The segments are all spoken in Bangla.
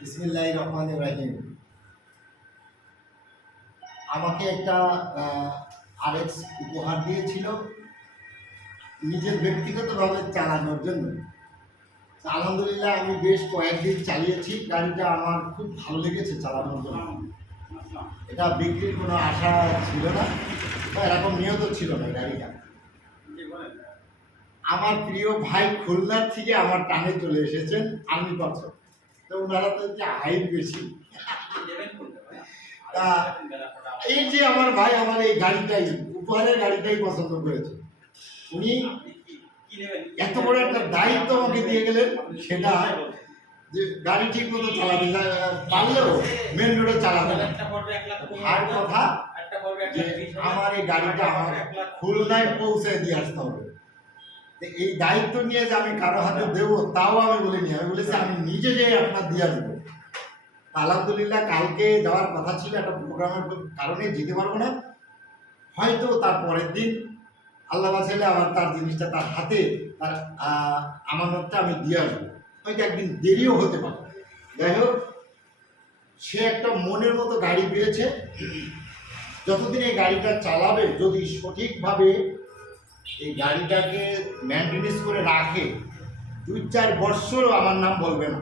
বিসমিল্লাহ রহমান রাহিম। আমাকে একটা আরেক্স উপহার দিয়েছিল নিজের ব্যক্তিগতভাবে চালানোর জন্য। আলহামদুলিল্লাহ আমি বেশ কয়েকদিন চালিয়েছি, গাড়িটা আমার খুব ভালো লেগেছে চালানোর জন্য। এটা বিক্রির কোনো আশা ছিল না বা এরকম নিয়ত ছিল না গাড়িটা। আমার প্রিয় ভাই খুলনার থেকে আমার টানে চলে এসেছেন আর্মি বছর তো ওনারা তো হচ্ছে হাইট বেশি। তা এই যে আমার ভাই আমার এই গাড়িটাই, উপহারের গাড়িটাই পছন্দ করেছে। উনি এত বড় একটা দায়িত্ব আমাকে দিয়ে গেলেন, সেটা যে গাড়ি ঠিক মতো চালাতে যা- পারলেও মেন রোডে চালাতে না। আর কথা আমার এই গাড়িটা আমার খুলনায় পৌঁছে দিয়ে আসতে হবে। এই দায়িত্ব নিয়ে যে আমি কারও হাতে দেবো, তাও আমি বলিনি। আমি বলেছি, আমি নিজে যেয়ে আপনার দিয়ে দেবো আলহামদুলিল্লাহ, কালকে যাওয়ার কথা ছিল একটা প্রোগ্রামের কারণে যেতে পারব না। হয়তো তার পরের দিন আল্লাহ ছেলে আবার তার জিনিসটা তার হাতে, তার আমানতটা আমি দিয়ে আসব। হয়তো একদিন দেরিও হতে পারে। যাই হোক, সে একটা মনের মতো গাড়ি পেয়েছে। যতদিন এই গাড়িটা চালাবে, যদি সঠিকভাবে এই গাড়িটাকে মেনটেনেন্স করে রাখে। দুই চার বৎসরও আমার নাম বলবে না।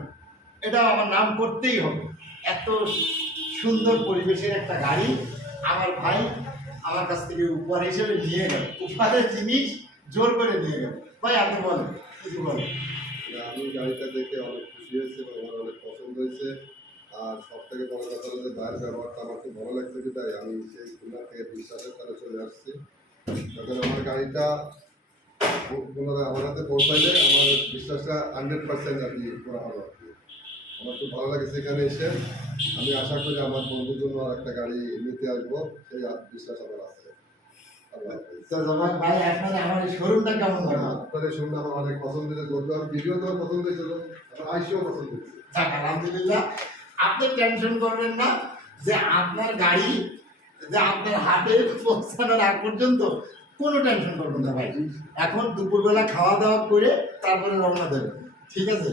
এটা আমার নাম করতেই হবে। এত সুন্দর পরিবেশের একটা গাড়ি আমার ভাই আমার কাছ থেকে উপহার হিসেবে নিয়ে গেল। উপহারের জিনিস জোর করে নিয়ে গেল। ভাই, আপনি বলেন, কিছু বলেন। আমি গাড়িটা দেখে অনেক খুশি হয়েছে এবং আমার অনেক পছন্দ হয়েছে। আর সব থেকে বড় কথা হলো যে বাইরের ব্যবহারটা আমার খুব ভালো লাগছে, তাই আমি সেই খুলনা থেকে বিশ্বাসের তারা চলে আসছি। তখন আমার গাড়িটা পুনরায় আমার হাতে পৌঁছাইলে আমার বিশ্বাসটা হান্ড্রেড পার্সেন্ট আর কি করা হলো আর কি। আমার খুব ভালো লাগে সেখানে এসে। আমি আশা করি আমার বন্ধুর জন্য আর একটা গাড়ি নিতে আসব। সেই বিশ্বাস আমার আছে। আমার অনেক পছন্দ আমার আইসিও পছন্দ আলহামদুলিল্লাহ। আপনি টেনশন করবেন না যে আপনার গাড়ি যে আপনার হাটে পৌঁছানোর আগ পর্যন্ত কোনো টেনশন করবেন না ভাই। এখন দুপুরবেলা খাওয়া দাওয়া করে তারপরে রওনা দেবেন। ঠিক আছে?